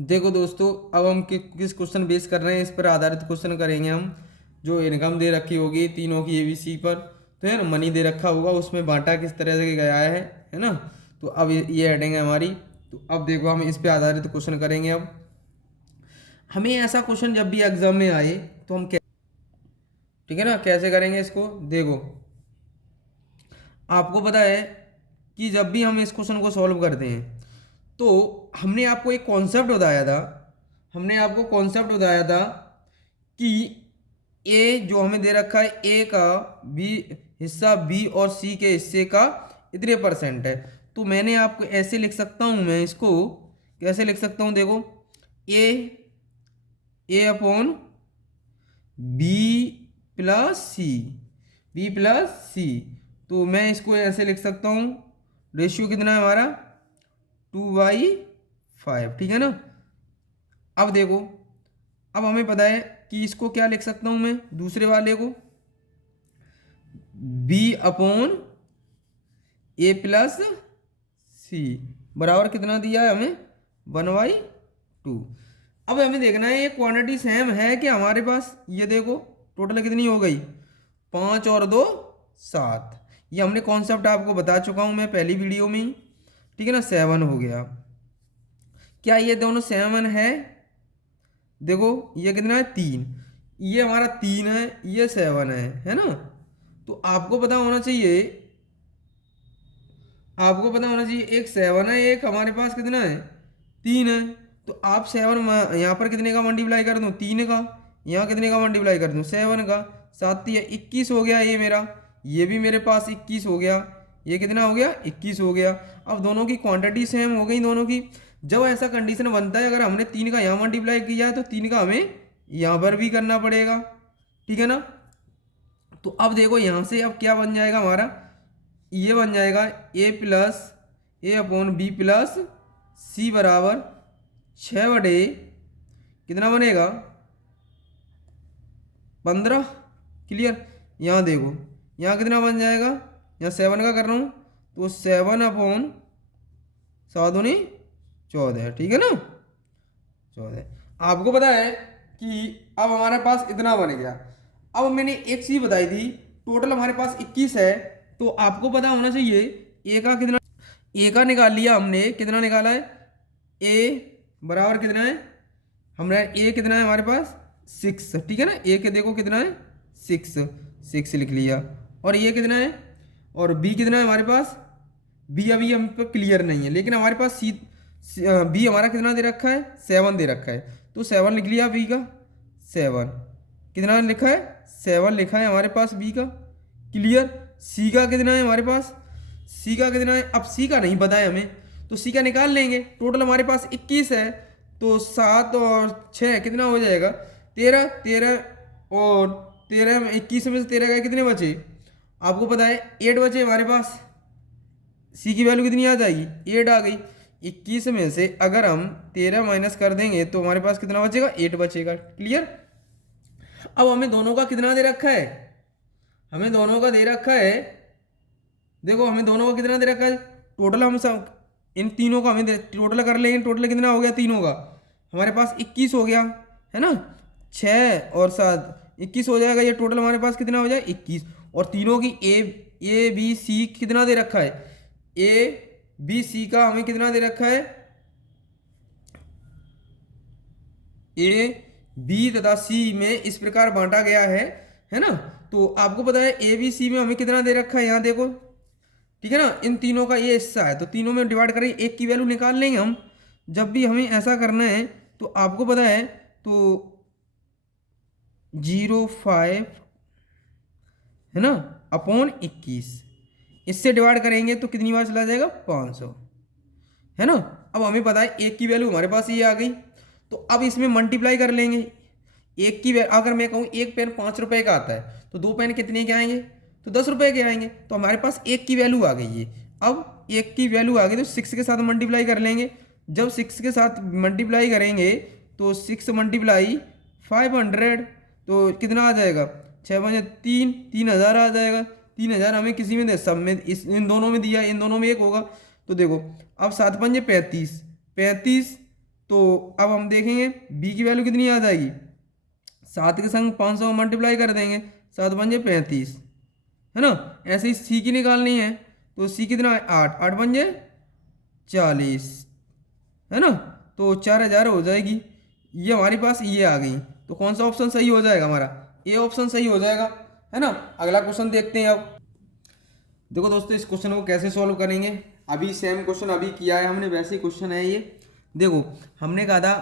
देखो दोस्तों, अब हम किस क्वेश्चन बेस कर रहे हैं, इस पर आधारित क्वेश्चन करेंगे हम। जो इनकम दे रखी होगी तीनों की एबीसी पर, तो है ना, मनी दे रखा होगा, उसमें बांटा किस तरह से गया है ना। तो अब ये हेडिंग है हमारी। तो अब देखो, हम इस पे आधारित क्वेश्चन करेंगे। अब हमें ऐसा क्वेश्चन जब भी एग्जाम में आए तो हम ठीक है ना, कैसे करेंगे इसको। देखो, आपको पता है कि जब भी हम इस क्वेश्चन को सॉल्व करते हैं तो हमने आपको एक कॉन्सेप्ट बताया था। हमने आपको कॉन्सेप्ट बताया था कि ए जो हमें दे रखा है, ए का बी हिस्सा बी और सी के हिस्से का इतने परसेंट है। तो मैंने आपको ऐसे लिख सकता हूं, मैं इसको कैसे लिख सकता हूं, देखो, ए ए अपॉन बी प्लस सी, बी प्लस सी। तो मैं इसको ऐसे लिख सकता हूँ, रेशियो कितना है हमारा 2/5, ठीक है ना। अब देखो, अब हमें पता है कि इसको क्या लिख सकता हूँ मैं, दूसरे वाले को बी अपॉन ए प्लस सी बराबर कितना दिया है हमें 1/2। अब हमें देखना है ये क्वांटिटी सेम है कि हमारे पास। ये देखो, टोटल कितनी हो गई, 5 और 2 7। ये हमने कॉन्सेप्ट आपको बता चुका हूँ मैं पहली वीडियो में ही, ठीक है ना। 7 हो गया, क्या ये दोनों 7 है। देखो ये कितना है 3, ये हमारा 3 है, ये 7 है ना। तो आपको पता होना चाहिए, आपको पता होना चाहिए एक 7 है, एक हमारे पास कितना है 3 है। तो आप 7 यहाँ पर कितने का मल्टीप्लाई कर दूँ, 3 का। यहाँ कितने का मल्टीप्लाई कर दूँ, 7 का। 7 × 3 = 21 हो गया ये मेरा। ये भी मेरे पास 21 हो गया। ये कितना हो गया, 21 हो गया। अब दोनों की क्वांटिटी सेम हो गई दोनों की। जब ऐसा कंडीशन बनता है, अगर हमने 3 का यहाँ मल्टीप्लाई किया है तो 3 का हमें यहाँ पर भी करना पड़ेगा, ठीक है ना। तो अब देखो, यहाँ से अब क्या बन जाएगा हमारा, ये बन जाएगा ए प्लस ए अपॉन बी प्लस सी बराबर 6 बटे कितना बनेगा 15। क्लियर। यहाँ देखो, यहाँ कितना बन जाएगा, यहाँ 7 का कर रहा हूँ तो 7/7, ठीक है ना, 14। आपको पता है कि अब हमारे पास इतना बन गया। अब मैंने एक चीज बताई थी, टोटल हमारे पास 21 है। तो आपको पता होना चाहिए ए का कितना, ए का निकाल लिया हमने, कितना निकाला है, ए बराबर कितना है हमारा, ए कितना है हमारे पास 6, ठीक है ना। ए के देखो कितना है 6 लिख लिया। और ये कितना है, और बी कितना है हमारे पास, बी अभी हम पर क्लियर नहीं है, लेकिन हमारे पास बी हमारा कितना दे रखा है 7 दे रखा है। तो 7 लिख लिया बी का, 7 कितना लिखा है 7 लिखा है हमारे पास बी का। क्लियर। सी का कितना है हमारे पास, सी का कितना है, अब सी का नहीं पता है हमें, तो सी का निकाल लेंगे। टोटल हमारे पास 21 है, तो 7 और 6 कितना हो जाएगा 13, 13 और 13 में 21 में से 13 गए, कितने बचे, आपको पता है 8 बचे हमारे पास। सी की वैल्यू कितनी आ जाएगी, 8 आ गई। 21 में से अगर हम 13 माइनस कर देंगे तो हमारे पास कितना बचेगा, 8 बचेगा। क्लियर। अब हमें दोनों का कितना दे रखा है, हमें दोनों का दे रखा है, देखो हमें दोनों का कितना दे रखा है, टोटल हम सब इन तीनों का हमें टोटल कर लेंगे। टोटल कितना हो गया तीनों का, हमारे पास 21 हो गया, है ना। 6 और 7 21 हो जाएगा। ये टोटल हमारे पास कितना हो जाए 21। और तीनों की ए बी सी कितना दे रखा है, ए बी सी का हमें कितना दे रखा है, ए बी तथा सी में इस प्रकार बांटा गया है ना। तो आपको पता है ए बी सी में हमें कितना दे रखा है, यहाँ देखो, ठीक है ना। इन तीनों का ये हिस्सा है, तो तीनों में डिवाइड करेंगे, एक की वैल्यू निकाल लेंगे हम। जब भी हमें ऐसा करना है तो आपको पता है, तो 0.5 है ना अपॉन 21, इससे डिवाइड करेंगे तो कितनी बार चला जाएगा 500, है ना। अब हमें पता है एक की वैल्यू हमारे पास ये आ गई, तो अब इसमें मल्टीप्लाई कर लेंगे। एक की अगर मैं कहूँ एक पेन 5 रुपए का आता है, तो 2 पेन कितने के आएंगे, तो 10 रुपए के आएंगे। तो हमारे पास एक की वैल्यू आ गई है। अब एक की वैल्यू आ गई तो 6 के साथ मल्टीप्लाई कर लेंगे। जब 6 के साथ मल्टीप्लाई करेंगे तो 6 × 500, तो कितना आ जाएगा, 6×5 3000 आ जाएगा। 3000 हमें किसी में दे, सब में, इस इन दोनों में दिया, इन दोनों में एक होगा। तो देखो, अब 7×5 35, 35, तो अब हम देखेंगे बी की वैल्यू कितनी आ जाएगी, 7 के संग 500 मल्टीप्लाई कर देंगे, 7 बन जाए 35, है ना। ऐसे ही सी की निकालनी है, तो सी कितना है 8, 8 बन जाए 40, है ना। तो 4000 हो जाएगी। ये हमारे पास ये आ गई, तो कौन सा ऑप्शन सही हो जाएगा हमारा, ए ऑप्शन सही हो जाएगा, है ना। अगला क्वेश्चन देखते हैं। अब देखो दोस्तों इस क्वेश्चन को कैसे सॉल्व करेंगे, अभी सेम क्वेश्चन अभी किया है हमने, वैसे ही क्वेश्चन है ये। देखो हमने कहा था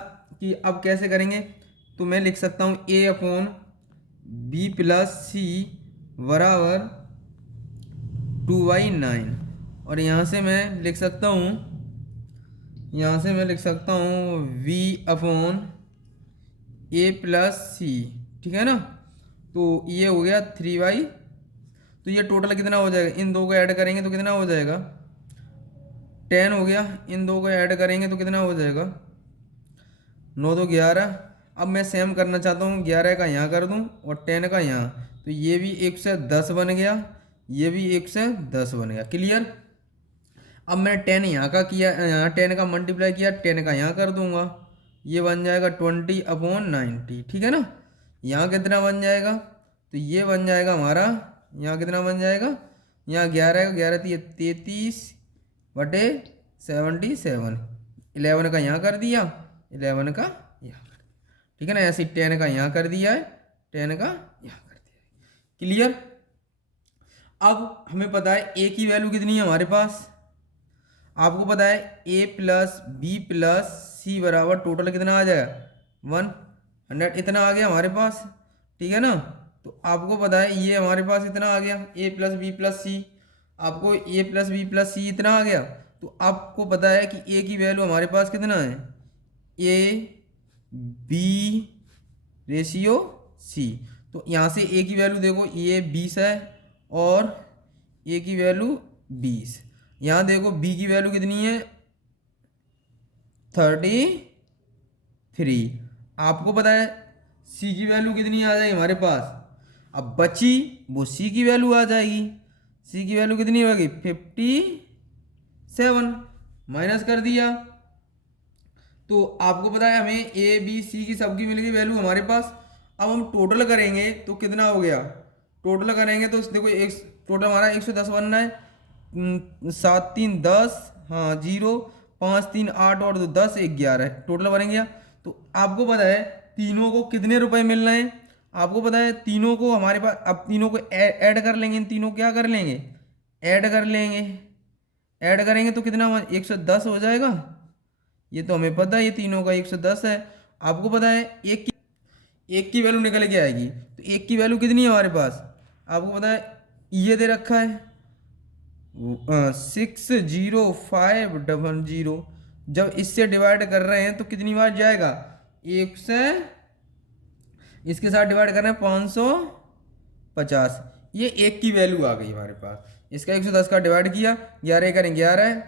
कि अब कैसे करेंगे, तो मैं लिख सकता हूँ ए अपॉन बी प्लस सी बराबर 2/9, और यहाँ से मैं लिख सकता हूँ, यहाँ से मैं लिख सकता हूँ v अपॉन ए प्लस सी, ठीक है ना। तो ये हो गया 3/, तो ये टोटल कितना हो जाएगा, इन दो को ऐड करेंगे तो कितना हो जाएगा 10 हो गया, इन दो को ऐड करेंगे तो कितना हो जाएगा 9 तो 11। अब मैं सेम करना चाहता हूँ, 11 का यहाँ कर दूँ और 10 का यहाँ, तो ये भी 1 से 10 बन गया, ये भी 1 से 10 बन गया, क्लियर। अब मैंने 10 यहाँ का किया, यहाँ 10 का मल्टीप्लाई किया, 10 का यहाँ कर दूंगा, ये बन जाएगा 20/90, ठीक है ना। यहाँ कितना बन जाएगा, तो ये बन जाएगा हमारा, यहाँ कितना बन जाएगा, यहाँ 11 11 33/77, 11 का यहाँ कर दिया, 11 का यहाँ कर दिया, ठीक है ना। ऐसे 10 का यहाँ कर दिया है, 10 का यहाँ कर दिया है, क्लियर। अब हमें पता है ए की वैल्यू कितनी है हमारे पास, आपको पता है ए प्लस बी प्लस सी बराबर टोटल कितना आ जाएगा 100, इतना आ गया हमारे पास, ठीक है ना। तो आपको पता है ये हमारे पास इतना आ गया ए प्लस बी प्लस सी, आपको ए प्लस बी प्लस सी इतना आ गया। तो आपको पता है कि ए की वैल्यू हमारे पास कितना है, ए बी रेशियो सी, तो यहाँ से ए की वैल्यू देखो ये 20 है और ए की वैल्यू 20, यहाँ देखो बी की वैल्यू कितनी है 33, आपको पता है सी की वैल्यू कितनी आ जाएगी हमारे पास, अब बची वो सी की वैल्यू आ जाएगी, सी की वैल्यू कितनी होगी 57, माइनस कर दिया। तो आपको पता है हमें ए बी सी की सबकी मिल गई वैल्यू हमारे पास। अब हम टोटल करेंगे तो कितना हो गया, टोटल करेंगे तो देखो एक टोटल हमारा 110 बनना है, 7 3 10, हाँ 0 5 3 8 और 2 10 11 टोटल बन गया। तो आपको पता है तीनों को कितने रुपए मिल रहे हैं, आपको पता है तीनों को हमारे पास, अब तीनों को ऐड कर लेंगे, इन तीनों को क्या कर लेंगे ऐड कर लेंगे, ऐड करेंगे तो कितना 110 हो जाएगा, ये तो हमें पता है ये तीनों का 110 है। आपको पता है एक की वैल्यू निकल के आएगी, तो एक की वैल्यू कितनी है हमारे पास, आपको पता है ये दे रखा है 60500, जब इससे डिवाइड कर रहे हैं तो कितनी बार जाएगा, एक से इसके साथ डिवाइड कर रहे हैं 550, ये एक की वैल्यू आ गई हमारे पास। इसका 110 का डिवाइड किया, 11 करें 11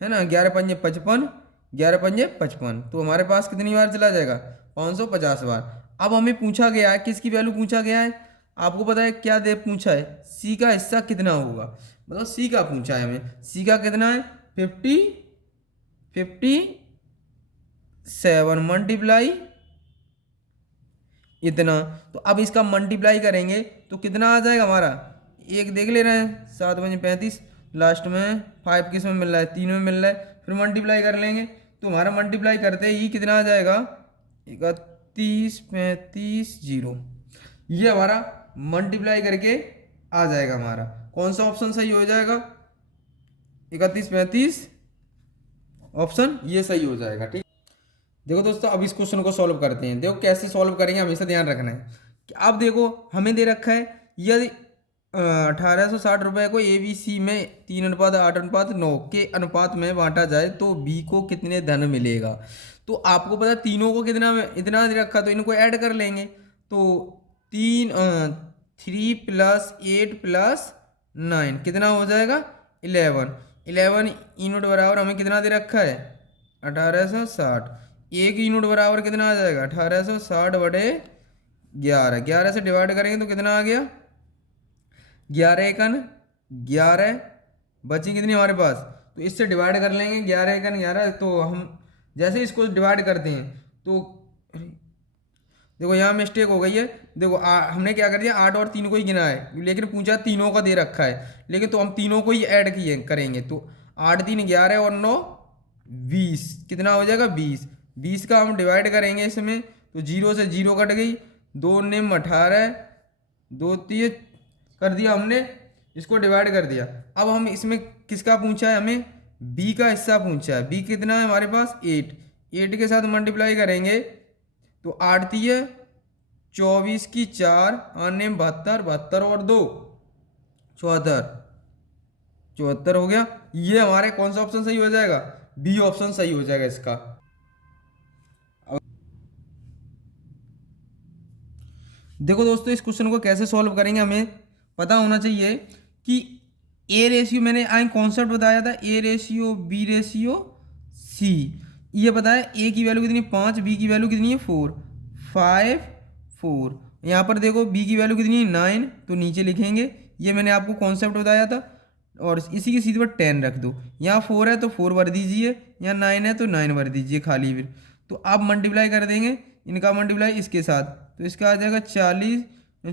है ना, 11 पंजे 55, 11 पंजे 55, तो हमारे पास कितनी बार चला जाएगा 550 बार। अब हमें पूछा गया है, किसकी वैल्यू पूछा गया है, आपको पता है क्या दे पूछा है, सी का हिस्सा कितना होगा, मतलब सी का पूछा है हमें, सी का कितना है 57 मल्टीप्लाई इतना। तो अब इसका मल्टीप्लाई करेंगे तो कितना आ जाएगा हमारा, एक देख ले रहे हैं 7 पंजे 35, लास्ट में 5 किस में मिल रहा है 3 में मिल रहा है, फिर मल्टीप्लाई कर लेंगे तो हमारा मल्टीप्लाई करते ही कितना आ जाएगा 31 35 0, ये हमारा मल्टीप्लाई करके आ जाएगा हमारा, कौन सा ऑप्शन सही हो जाएगा 31 35 ऑप्शन ये सही हो जाएगा, ठीक। देखो दोस्तों अब इस क्वेश्चन को सॉल्व करते हैं, देखो कैसे सॉल्व करेंगे हमेशा ध्यान रखना है कि अब देखो हमें दे रखा है यदि 1860 रुपये को ए बी सी में 3:8:9 के अनुपात में बांटा जाए तो बी को कितने धन मिलेगा। तो आपको पता है तीनों को कितना इतना दे रखा, तो इनको ऐड कर लेंगे, तो 3 + 8 + 9 कितना हो जाएगा 11 यूनिट बराबर हमें कितना दे रखा है 1860, एक यूनिट बराबर कितना आ जाएगा 1860/11, 11 से डिवाइड करेंगे तो कितना आ गया 11 एकन 11, बची कितनी हमारे पास, तो इससे डिवाइड कर लेंगे 11 एकन 11, तो हम जैसे इसको डिवाइड करते हैं तो देखो यहाँ मिस्टेक हो गई है। देखो हमने क्या कर दिया, 8 और 3 को ही गिना है, लेकिन पूछा तीनों का दे रखा है, लेकिन तो हम तीनों को ही ऐड किए करेंगे। तो 8 3 11 और 9 20, कितना हो जाएगा 20। 20 का हम डिवाइड करेंगे इसमें, तो 0 से 0 कट गई, 2 निम 18, 2 3 कर दिया हमने, इसको डिवाइड कर दिया। अब हम इसमें किसका पूछा है, हमें बी का हिस्सा पूछा है। बी कितना है हमारे पास 8, 8 के साथ मल्टीप्लाई करेंगे तो 8 3 24 की 4, आने 72, 72 और 2 74, 74 हो गया। ये हमारे कौन सा ऑप्शन सही हो जाएगा, बी ऑप्शन सही हो जाएगा इसका। देखो दोस्तों, इस क्वेश्चन को कैसे सॉल्व करेंगे हमें पता होना चाहिए कि ए रेशियो, मैंने आई कॉन्सेप्ट बताया था, A ratio B ratio C. ये बताया ए की वैल्यू कितनी है 5, बी की वैल्यू कितनी है 4, 5 4। यहाँ पर देखो बी की वैल्यू कितनी है 9, तो नीचे लिखेंगे, ये मैंने आपको कॉन्सेप्ट बताया था। और इसी के सीधे पर 10 रख दो, यहाँ 4 है तो 4 भर दीजिए, यहाँ 9 है तो 9 भर दीजिए खाली फिर। तो आप मल्टीप्लाई कर देंगे, इनका मल्टीप्लाई इसके साथ, तो इसका आ जाएगा 40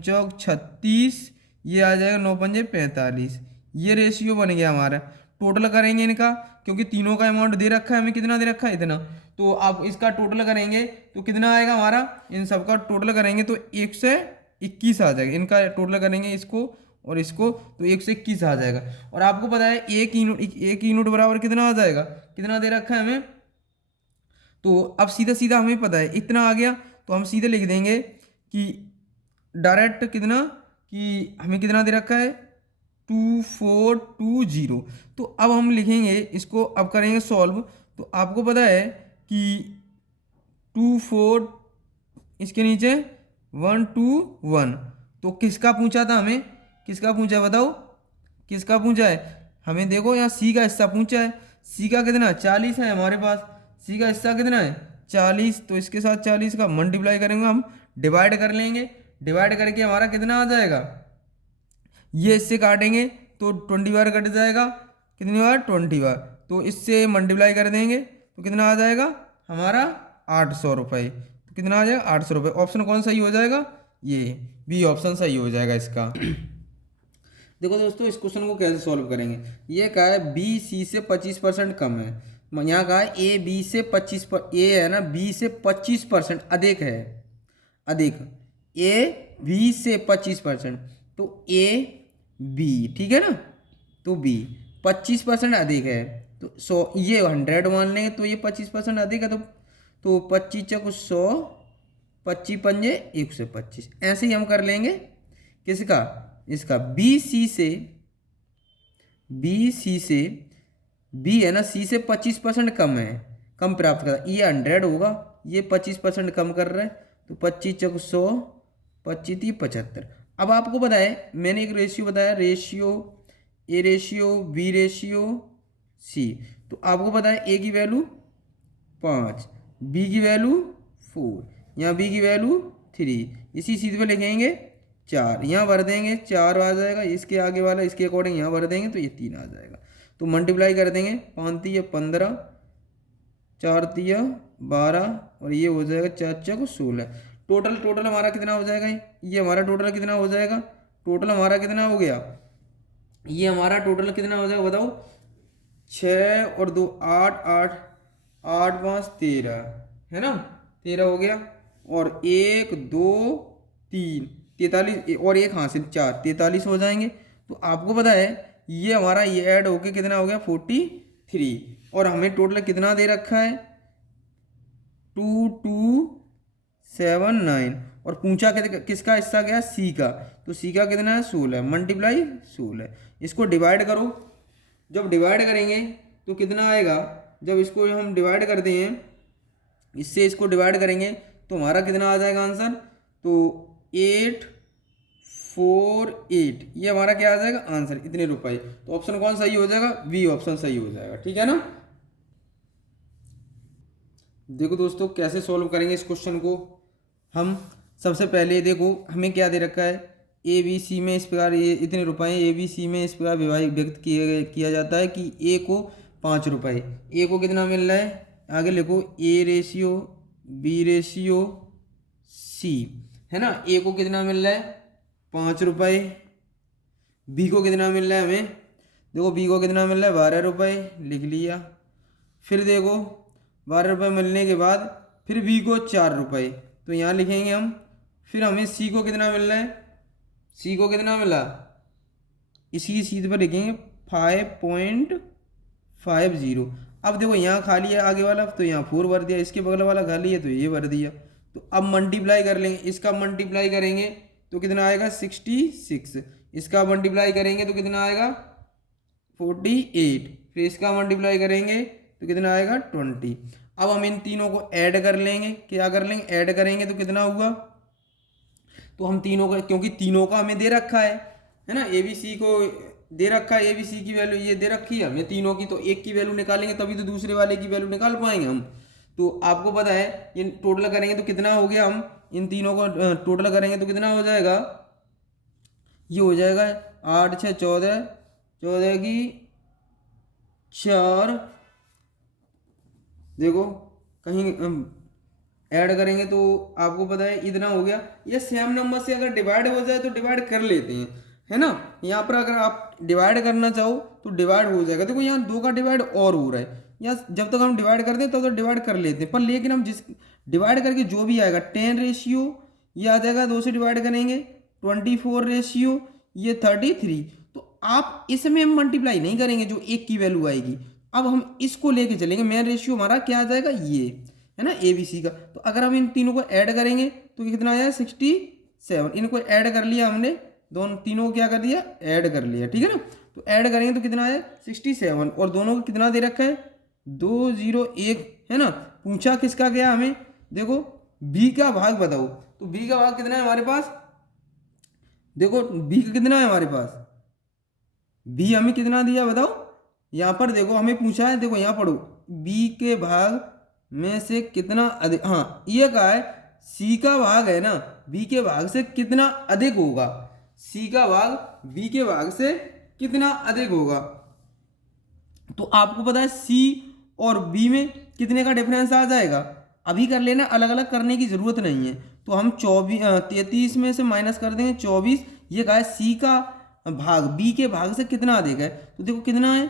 चौक 36, ये आ जाएगा 9 पंजे 45। ये रेशियो बन गया हमारा। टोटल करेंगे इनका, क्योंकि तीनों का अमाउंट दे रखा है, हमें कितना दे रखा है इतना, तो आप इसका टोटल करेंगे तो कितना आएगा हमारा, इन सबका टोटल करेंगे तो 121 आ जाएगा। इनका टोटल करेंगे इसको और इसको, तो 121 आ जाएगा। और आपको पता है एक यूनिट बराबर कितना आ जाएगा, कितना दे रखा है हमें। तो अब सीधा सीधा हमें पता है इतना आ गया, तो हम सीधे लिख देंगे कि डायरेक्ट कितना, कि हमें कितना दे रखा है 2420। तो अब हम लिखेंगे इसको, अब करेंगे सॉल्व। तो आपको पता है कि 24 इसके नीचे 121, तो किसका पूछा था हमें, किसका पूछा बताओ, किसका पूछा है हमें। देखो यहाँ सी का हिस्सा पूछा है, सी का कितना 40 है हमारे पास, सी का हिस्सा कितना है 40, तो इसके साथ 40 का मल्टीप्लाई करेंगे हम, डिवाइड कर लेंगे, डिवाइड करके हमारा कितना आ जाएगा, ये इससे काटेंगे तो 20 बार कट जाएगा, कितनी बार 20 बार, तो इससे मल्टीप्लाई कर देंगे तो कितना आ जाएगा हमारा 800 रुपये। तो कितना आ जाएगा 800 रुपये। ऑप्शन कौन सही हो जाएगा, ये बी ऑप्शन सही हो जाएगा इसका। देखो दोस्तों, इस क्वेश्चन को कैसे सॉल्व करेंगे। ये कहा है बी सी से 25% कम है, यहाँ कहा है ए बी से 25 पर, ए है ना बी से 25% अधिक है, अधिक ए बी से 25%, तो ए बी, ठीक है ना, तो बी 25% अधिक है, तो 100, ये 100 मान लेंगे तो ये 25% अधिक है, तो 25 चौक 100, 25 पंजे 125, ऐसे ही हम कर लेंगे किसका, इसका बी सी से, बी सी से, बी है ना सी से 25% कम है, कम प्राप्त कर, ये 100 होगा, ये 25% कम कर रहा है, तो 25 चौक 100, 25 75। अब आपको पता है मैंने एक रेशियो बताया, ratio A ratio B ratio C. तो आपको पता है ए की वैल्यू 5, बी की वैल्यू 4, यहाँ बी की वैल्यू 3, इसी सीध पे लिखेंगे 4, यहाँ भर देंगे 4 आ जाएगा, इसके आगे वाला इसके अकॉर्डिंग यहाँ भर देंगे तो ये 3 आ जाएगा। तो मल्टीप्लाई कर देंगे, 5 3 15, 4 3 12 और ये हो जाएगा 4 4 16। टोटल हमारा कितना हो जाएगा, ये हमारा टोटल कितना हो जाएगा, टोटल हमारा कितना हो गया, ये हमारा टोटल कितना हो जाएगा बताओ, 6 और 2 8 8 8 5 13 है ना, 13 हो गया, और 1 2 3 43 और एक हाँ से 4 43 हो जाएंगे। तो आपको पता है ये हमारा ये ऐड होके कितना हो गया 43, और हमें टोटल कितना दे रखा है 2279, और पूछा किसका हिस्सा गया सी का, तो सी का कितना है 16, मल्टीप्लाई 16, इसको डिवाइड करो। जब डिवाइड करेंगे तो कितना आएगा, जब इसको हम डिवाइड करते हैं, इससे इसको डिवाइड करेंगे तो हमारा कितना आ जाएगा आंसर, तो 848, ये हमारा क्या आ जाएगा आंसर, इतने रुपए। तो ऑप्शन कौन सही हो जाएगा, बी ऑप्शन सही हो जाएगा, ठीक है ना। देखो दोस्तों कैसे सॉल्व करेंगे इस क्वेश्चन को हम। सबसे पहले देखो हमें क्या दे रखा है, ए बी सी में इस प्रकार ये इतने रुपए, ए बी सी में इस प्रकार व्यक्त किया जाता है कि ए को 5 रुपये, ए को कितना मिल रहा है आगे लिखो A ratio B ratio C, है ना। ए को कितना मिल रहा है 5 रुपये, बी को कितना मिल रहा है हमें, देखो बी को कितना मिल रहा है 12 रुपये, लिख लिया। फिर देखो 12 रुपये मिलने के बाद फिर बी को 4 रुपये, तो यहाँ लिखेंगे हम। फिर हमें सी को कितना मिल रहा है, सी को कितना मिला, इसी सीध पर लिखेंगे 5.50। अब देखो यहाँ खाली है आगे वाला, तो यहाँ 4 भर दिया, इसके बगल वाला खाली है तो ये भर दिया। तो अब मल्टीप्लाई कर लेंगे, इसका मल्टीप्लाई करेंगे तो कितना आएगा 66, इसका मल्टीप्लाई करेंगे तो कितना आएगा 48, फिर इसका मल्टीप्लाई करेंगे तो कितना आएगा 20। अब हम इन तीनों को ऐड कर लेंगे, क्या कर लेंगे, ऐड करेंगे तो कितना हुआ, तो हम तीनों का, क्योंकि तीनों का हमें दे रखा है ना, ए बी सी को दे रखा है, ए बी सी की वैल्यू ये दे रखी है हमें तीनों की, तो एक की वैल्यू निकालेंगे तभी तो दूसरे वाले की वैल्यू निकाल पाएंगे हम। तो आपको पता है ये टोटल करेंगे तो कितना हो गया, हम इन तीनों को टोटल करेंगे तो कितना हो जाएगा, ये हो जाएगा 8 6 14, 14 की 4, देखो कहीं ऐड करेंगे तो आपको पता है इतना हो गया। ये सेम नंबर से अगर डिवाइड हो जाए तो डिवाइड कर लेते हैं, है ना। यहाँ पर अगर आप डिवाइड करना चाहो तो डिवाइड हो जाएगा, देखो यहाँ 2 का डिवाइड और हो रहा है, या जब तक हम डिवाइड करते हैं तब तक डिवाइड कर लेते हैं, पर लेकिन हम जिस डिवाइड करके जो भी आएगा 10 रेशियो ये आ जाएगा, 2 से डिवाइड करेंगे 24 रेशियो ये 33। तो आप इसमें हम मल्टीप्लाई नहीं करेंगे जो एक की वैल्यू आएगी, अब हम इसको लेके चलेंगे, मेन रेशियो हमारा क्या आ जाएगा ये, है ना, ए बी सी का। तो अगर हम इन तीनों को ऐड करेंगे तो कितना आया 67, इनको ऐड कर लिया हमने, दोनों तीनों को क्या कर दिया ऐड कर लिया, ठीक है ना। तो ऐड करेंगे तो कितना आया 67, और दोनों को कितना दे रखा है 201, है ना। पूछा किसका गया हमें, देखो बी का भाग बताओ, तो बी का भाग कितना है हमारे पास, देखो बी का कितना है हमारे पास, बी हमें कितना दिया बताओ, यहाँ पर देखो हमें पूछा है, देखो यहाँ पढ़ो बी के भाग में से कितना अधिक, हाँ ये कहा है सी का भाग है ना बी के भाग से कितना अधिक होगा, सी का भाग बी के भाग से कितना अधिक होगा। तो आपको पता है सी और बी में कितने का डिफरेंस आ जाएगा, अभी कर लेना, अलग अलग करने की जरूरत नहीं है। तो हम 33 में से माइनस कर देंगे 24, ये कहा है सी का भाग बी के भाग से कितना अधिक है, तो देखो कितना है,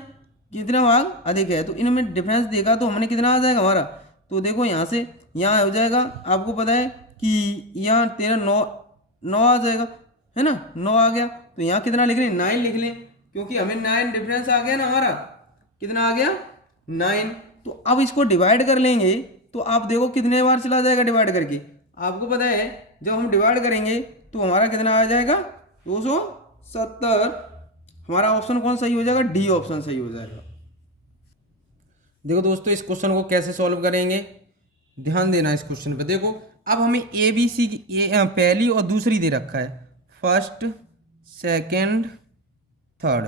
कितना भाग अधिक है, तो इनमें डिफरेंस देखा तो हमने कितना आ जाएगा हमारा, तो देखो यहाँ से यहाँ हो जाएगा, आपको पता है कि यहाँ 13 9 आ जाएगा, है ना, 9 आ गया। तो यहाँ कितना लिख लें 9 लिख लें, क्योंकि हमें 9 डिफरेंस आ गया ना हमारा, कितना आ गया 9। तो अब इसको डिवाइड कर लेंगे तो आप देखो कितने बार चला जाएगा डिवाइड करके, आपको पता है जब हम डिवाइड करेंगे तो हमारा कितना आ जाएगा 270। हमारा ऑप्शन कौन सही हो जाएगा, डी ऑप्शन सही हो जाएगा। देखो दोस्तों इस क्वेश्चन को कैसे सॉल्व करेंगे, ध्यान देना इस क्वेश्चन पे। देखो अब हमें ए बी सी की पहली और दूसरी दे रखा है, फर्स्ट सेकंड थर्ड।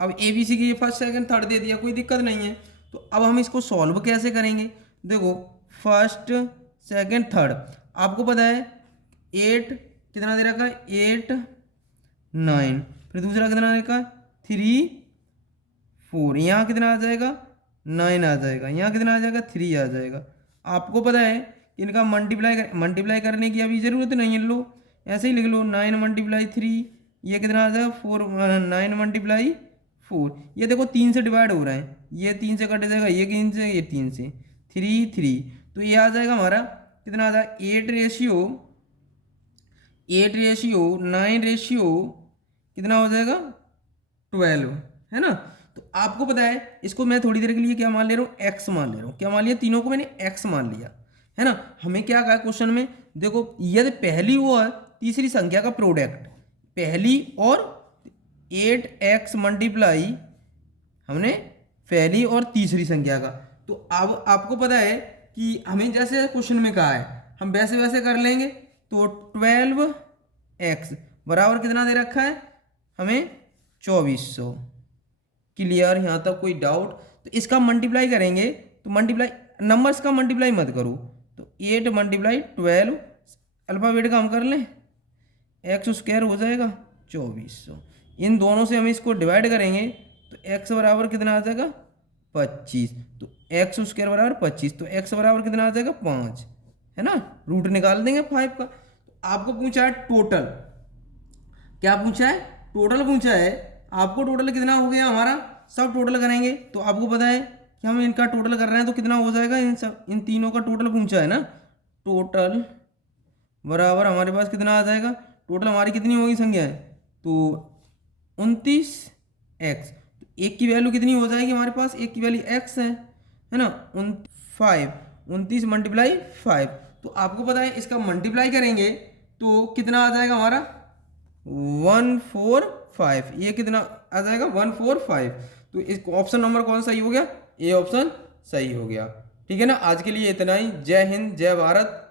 अब ए बी सी की फर्स्ट सेकंड थर्ड दे दिया, कोई दिक्कत नहीं है। तो अब हम इसको सॉल्व कैसे करेंगे, देखो फर्स्ट सेकंड थर्ड, आपको पता है 8 कितना दे रखा है 8 9, फिर दूसरा कितना दे रखा है 3 4, यहाँ कितना आ जाएगा 9 आ जाएगा, यहाँ कितना आ जाएगा 3 आ जाएगा। आपको पता है कि इनका मल्टीप्लाई करने की अभी ज़रूरत नहीं है, लो ऐसे ही लिख लो 9 मल्टीप्लाई 3, ये कितना आ जाएगा 4 9 मल्टीप्लाई 4, ये देखो 3 से डिवाइड हो रहा है, ये 3 से कट जाएगा, ये 3 से, ये 3 से 3 3, तो ये आ जाएगा हमारा कितना आ जाएगा 8 रेशियो 9 रेशियो कितना हो जाएगा 12, है ना। तो आपको पता है इसको मैं थोड़ी देर के लिए क्या मान ले रहा हूँ एक्स मान ले रहा हूँ, क्या मान लिया, तीनों को मैंने एक्स मान लिया, है ना। हमें क्या कहा क्वेश्चन में, देखो यदि पहली और तीसरी संख्या का प्रोडक्ट, पहली और 8x मल्टीप्लाई हमने पहली और तीसरी संख्या का, तो अब आपको पता है कि हमें जैसे क्वेश्चन में कहा है हम वैसे वैसे कर लेंगे। तो 12x बराबर कितना दे रखा है हमें 2400, क्लियर, यहाँ तक कोई डाउट। तो इसका मल्टीप्लाई करेंगे तो मल्टीप्लाई नंबर्स का मल्टीप्लाई मत करो, तो 8 मल्टीप्लाई 12 अल्फाबेट का हम कर लें, एक्स स्क्वायर हो जाएगा 2400। इन दोनों से हम इसको डिवाइड करेंगे तो x बराबर कितना आ जाएगा 25। तो एक्स स्क्वायर बराबर 25, तो एक्स बराबर कितना आ जाएगा 5, है ना। रूट निकाल देंगे 5 का। तो आपको पूछा है टोटल, क्या पूछा है, टोटल पूछा है। आपको टोटल कितना हो गया हमारा, सब टोटल करेंगे तो आपको पता है कि हम इनका टोटल कर रहे हैं तो कितना हो जाएगा, इन तीनों का टोटल पूछा है ना। टोटल बराबर हमारे पास कितना आ जाएगा, टोटल हमारी कितनी होगी संख्याएं, तो 29x। तो एक की वैल्यू कितनी हो जाएगी हमारे पास, एक की वैल्यू x है ना। 29 मल्टीप्लाई 5। तो आपको पता है इसका मल्टीप्लाई करेंगे तो कितना आ जाएगा हमारा 145। ये कितना आ जाएगा 145। तो इस ऑप्शन नंबर कौन सही हो गया, ए ऑप्शन सही हो गया। ठीक है ना। आज के लिए इतना ही। जय हिंद, जय भारत।